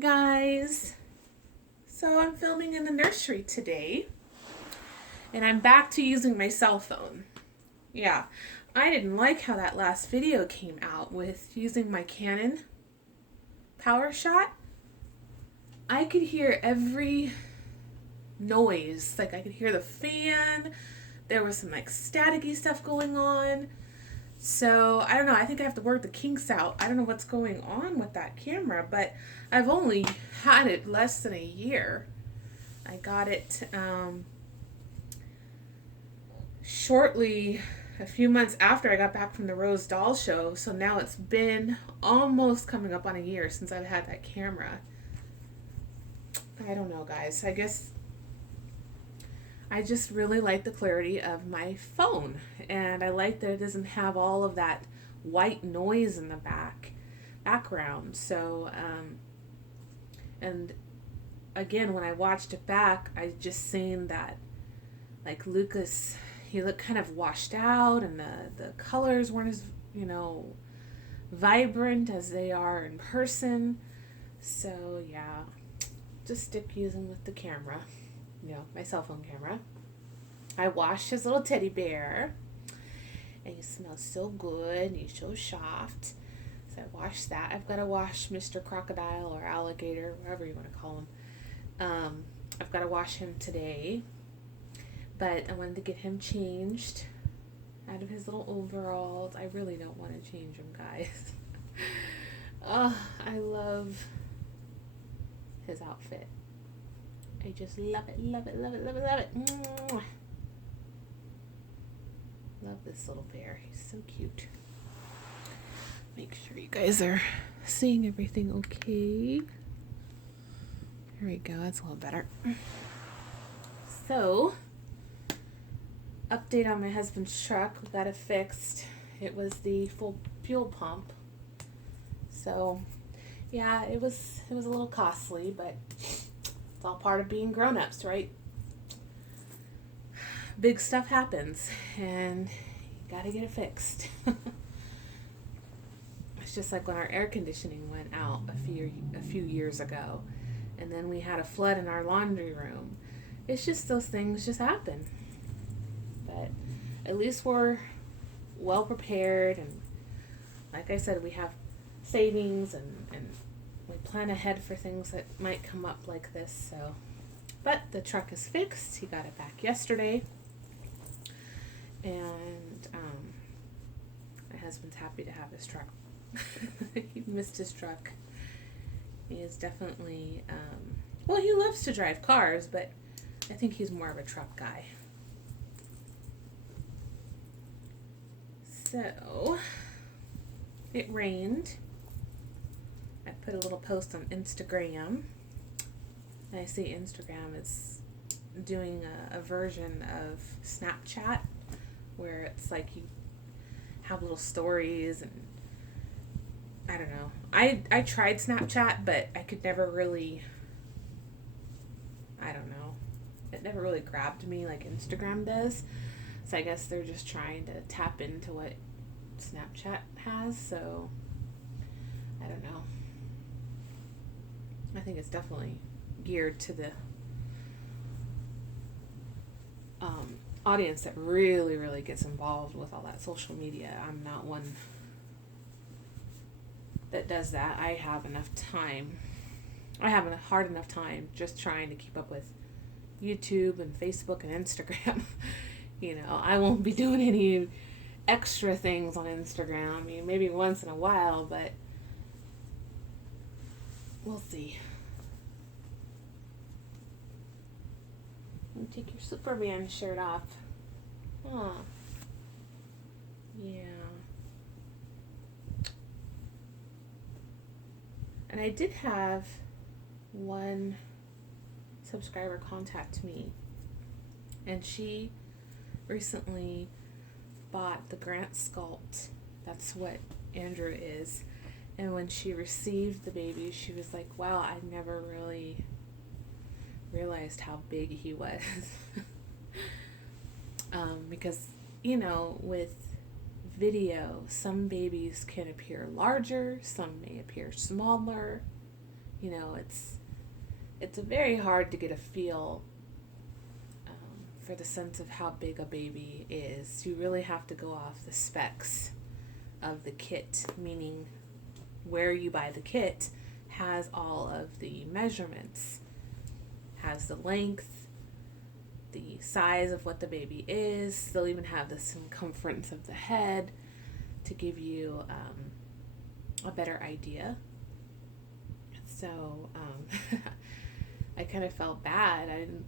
Guys, so I'm filming in the nursery today and I'm back to using my cell phone. Yeah, I didn't like how that last video came out with using my Canon PowerShot. I could hear every noise, like I could hear the fan, there was some like staticky stuff going on. So I don't know, I think I have to work the kinks out. I don't know what's going on with that camera, but I've only had it less than a year. I got it shortly, a few months after I got back from the Rose Doll Show. So now it's been almost coming up on a year since I've had that camera. I don't know, guys. I guess I just really like the clarity of my phone. And I like that it doesn't have all of that white noise in the background. So, and again, when I watched it back, I just seen that, like Lucas, he looked kind of washed out, and the colors weren't as vibrant as they are in person. So yeah, just stick using with the camera, my cell phone camera. I washed his little teddy bear, and he smells so good, and he's so soft. So I washed that. I've got to wash Mr. Crocodile or Alligator, whatever you want to call him. I've got to wash him today, but I wanted to get him changed out of his little overalls. I really don't want to change him, guys. Oh, I love his outfit. I just love it, love it, love it, love it, love it. Mwah. Love this little bear. He's so cute. Make sure you guys are seeing everything okay. There we go. That's a little better. So, update on my husband's truck. We got it fixed. It was the full fuel pump. So, yeah, it was a little costly, but it's all part of being grown-ups, right? Big stuff happens, and you gotta get it fixed. It's just like when our air conditioning went out a few years ago, and then we had a flood in our laundry room. It's just those things just happen. But at least we're well prepared, and like I said, we have savings, and we plan ahead for things that might come up like this. So, but the truck is fixed. He got it back yesterday, and my husband's happy to have his truck. He missed his truck. He is definitely well, he loves to drive cars, but I think he's more of a truck guy. So, it rained. I put a little post on Instagram. I see Instagram is doing a version of Snapchat where it's like you have little stories, and I don't know. I tried Snapchat, but I could never really, I don't know. It never really grabbed me like Instagram does. So I guess they're just trying to tap into what Snapchat has. So I don't know. I think it's definitely geared to the audience that really, really gets involved with all that social media. I'm not one that does that. I have enough time. I have a hard enough time just trying to keep up with YouTube and Facebook and Instagram. I won't be doing any extra things on Instagram. I mean, maybe once in a while, but we'll see. You take your Superman shirt off. Huh. Yeah. And I did have one subscriber contact me, and she recently bought the Grant Sculpt. That's what Andrew is. And when she received the baby, she was like, wow, I never really realized how big he was. Because, with video, some babies can appear larger, some may appear smaller, You know, it's very hard to get a feel for the sense of how big a baby is. You really have to go off the specs of the kit, meaning where you buy the kit has all of the measurements, has the length, the size of what the baby is. They'll even have the circumference of the head to give you a better idea. So I kind of felt bad. I didn't,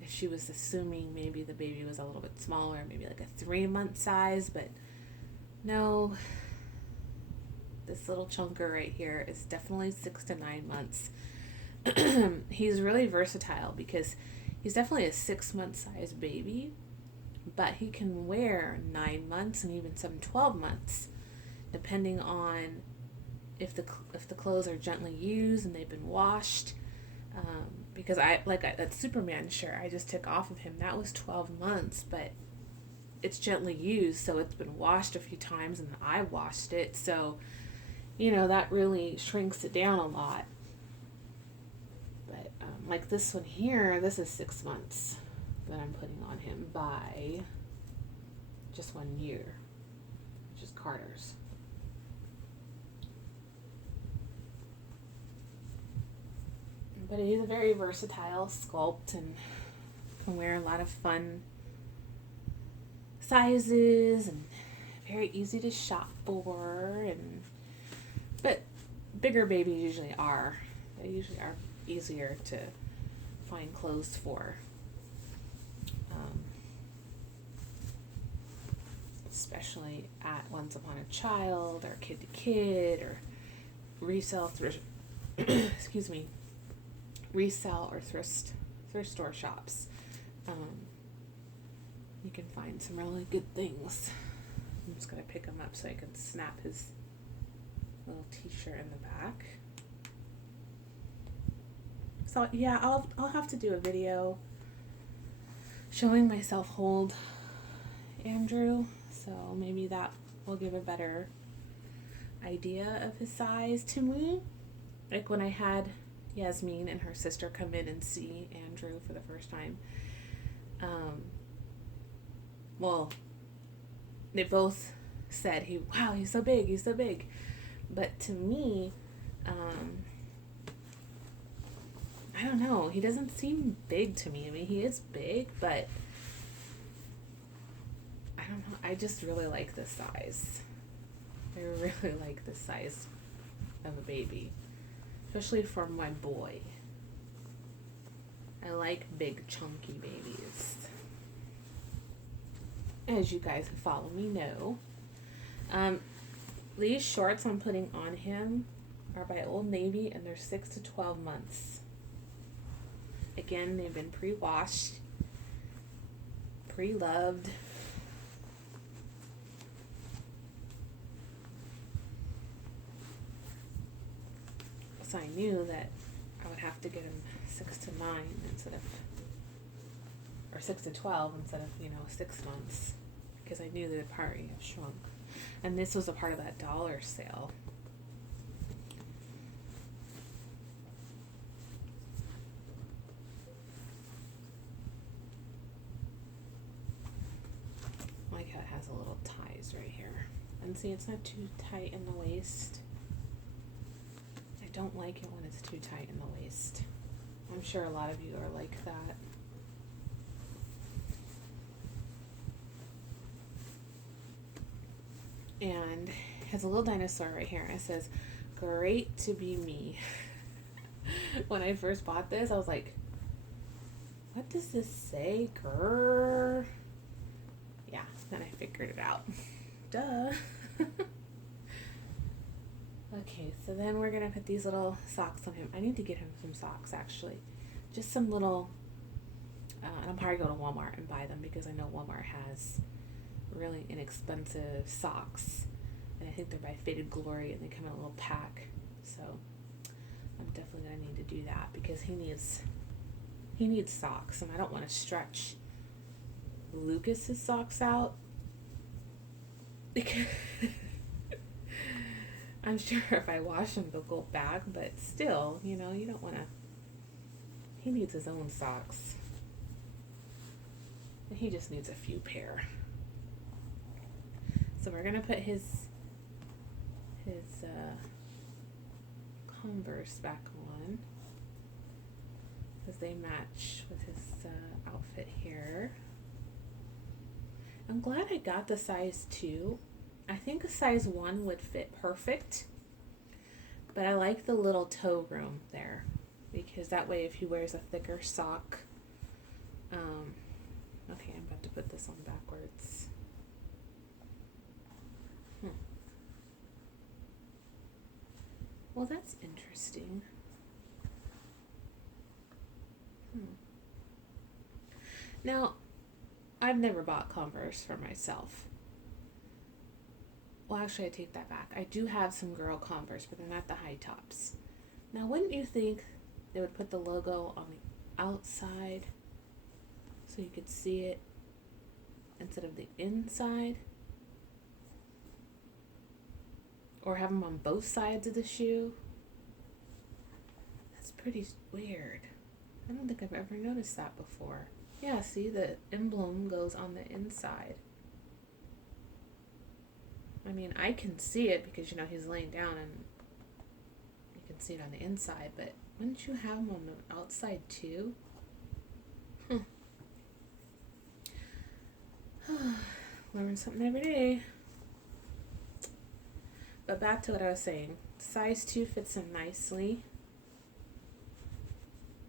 if she was assuming maybe the baby was a little bit smaller, maybe like a 3-month size, but no, this little chunker right here is definitely 6 to 9 months. He's really versatile because he's definitely a 6-month size baby, but he can wear 9 months and even some 12 months, depending on if the clothes are gently used and they've been washed. Because that Superman shirt I just took off of him, that was 12 months, but it's gently used, so it's been washed a few times, and I washed it, so that really shrinks it down a lot. But like this one here, this is 6 months that I'm putting on him by just 1 year, which is Carter's. But he's a very versatile sculpt and can wear a lot of fun sizes and very easy to shop for. But bigger babies usually are. They usually are easier to find clothes for. Especially at Once Upon a Child or Kid to Kid or resell thrift resell or thrift store shops. You can find some really good things. I'm just gonna pick him up so I can snap his little t-shirt in the back. So yeah, I'll have to do a video showing myself hold Andrew, so maybe that will give a better idea of his size to me. Like when I had Yasmin and her sister come in and see Andrew for the first time. They both said, he's so big. But to me, I don't know, he doesn't seem big to me. I mean, he is big, but I don't know, I just really like this size. I really like the size of a baby. Especially for my boy. I like big, chunky babies. As you guys who follow me know. These shorts I'm putting on him are by Old Navy, and they're 6 to 12 months. Again, they've been pre-washed, pre-loved. So I knew that I would have to get him 6 to 9 or 6 to 12 instead of 6 months, because I knew that the party had shrunk, and this was a part of that dollar sale. My cat has a little ties right here, and see, it's not too tight in the waist. I don't like it when it's too tight in the waist. I'm sure a lot of you are like that. And it has a little dinosaur right here. It says, "Great to be me." When I first bought this, I was like, what does this say? Grrr. Yeah, then I figured it out. Duh. Okay, so then we're going to put these little socks on him. I need to get him some socks, actually. Just some little, and I'll probably go to Walmart and buy them, because I know Walmart has really inexpensive socks. And I think they're by Faded Glory, and they come in a little pack. So I'm definitely going to need to do that, because he needs socks, and I don't want to stretch Lucas's socks out. I'm sure if I wash them, they'll go back, but still, you know, you don't want to. He needs his own socks. And he just needs a few pair. So we're going to put his Converse back on because they match with his outfit here. I'm glad I got the size 2. I think a size 1 would fit perfect, but I like the little toe room there because that way if he wears a thicker sock, okay, I'm about to put this on backwards. Well, that's interesting. Now, I've never bought Converse for myself. Well, actually, I take that back. I do have some girl Converse, but they're not the high tops. Now, wouldn't you think they would put the logo on the outside so you could see it instead of the inside? Or have them on both sides of the shoe? That's pretty weird. I don't think I've ever noticed that before. Yeah, see, the emblem goes on the inside. I mean, I can see it because, you know, he's laying down and you can see it on the inside, but wouldn't you have him on the outside too? Learn something every day. But back to what I was saying. Size 2 fits him nicely.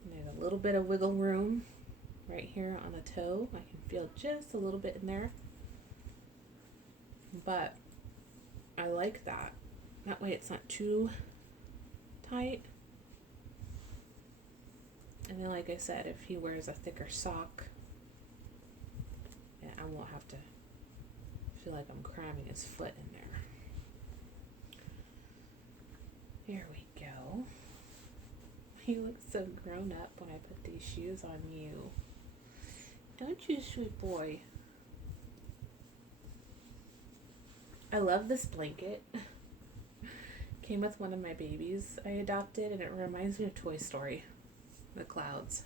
There's a little bit of wiggle room right here on the toe. I can feel just a little bit in there. But I like that. That way it's not too tight. And then like I said, if he wears a thicker sock, I won't have to feel like I'm cramming his foot in there. Here we go. You look so grown up when I put these shoes on you. Don't you, sweet boy? I love this blanket. Came with one of my babies I adopted, and it reminds me of Toy Story, the clouds.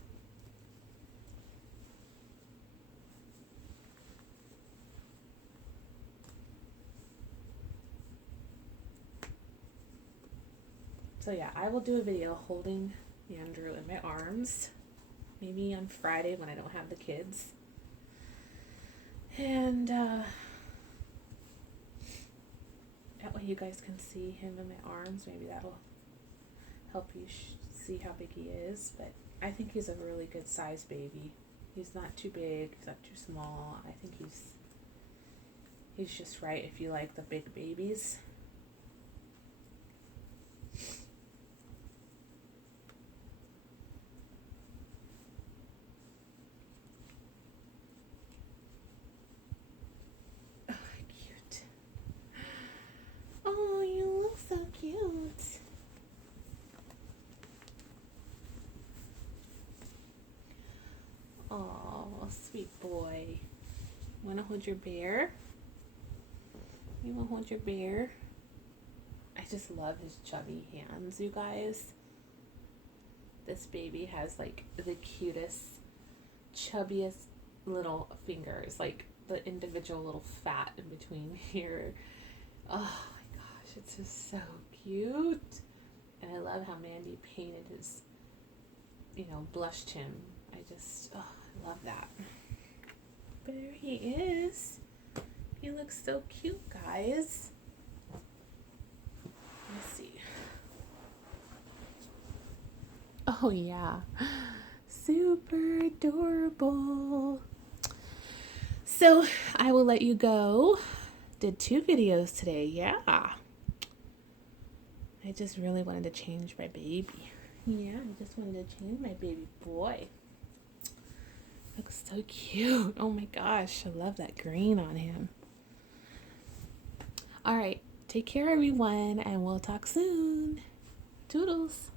So yeah, I will do a video holding Andrew in my arms, maybe on Friday when I don't have the kids. And that way you guys can see him in my arms. Maybe that'll help you see how big he is. But I think he's a really good size baby. He's not too big, he's not too small. I think he's just right if you like the big babies. Oh, you look so cute. Oh, sweet boy. Want to hold your bear? You want to hold your bear? I just love his chubby hands, you guys. This baby has like the cutest, chubbiest little fingers. Like the individual little fat in between here. Oh, it's just so cute. And I love how Mandy painted his, blushed him. I love that. But there he is. He looks so cute, guys. Let's see. Oh, yeah. Super adorable. So I will let you go. Did 2 videos today. Yeah. I just really wanted to change my baby. Yeah, I just wanted to change my baby boy. Looks so cute. Oh my gosh, I love that green on him. All right, take care everyone, and we'll talk soon. Toodles.